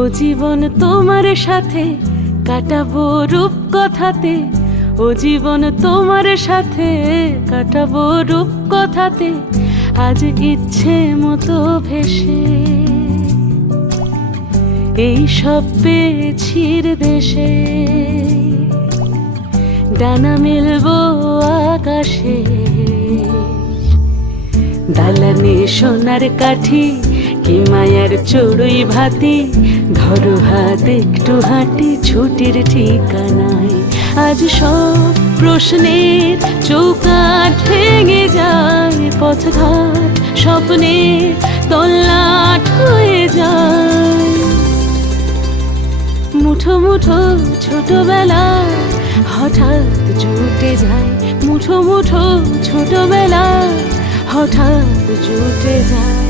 ও জীবন তোমার সাথে কাটাবো রূপ কথাতে, ও জীবন তোমার সাথে কাটাবো রূপ কথাতে, আজ ইচ্ছে মতো ভেসে এই সব পেয়েছির দেশে। ডানা মেলবো আকাশে, দালানে সোনার কাঠি, কি মায়ার চড়ুই ভাতি, ধরো হাত একটু হাঁটি ছুটির ঠিকানায়। আজ সব প্রশ্নের চৌকাঠ ভেঙে যায়, পথঘাট স্বপ্নের তল্লাট হয়ে যায়। মুঠো মুঠো ছোটবেলা হঠাৎ জুটে যায়, মুঠো মুঠো ছোটবেলা হঠাৎ জুটে যায়।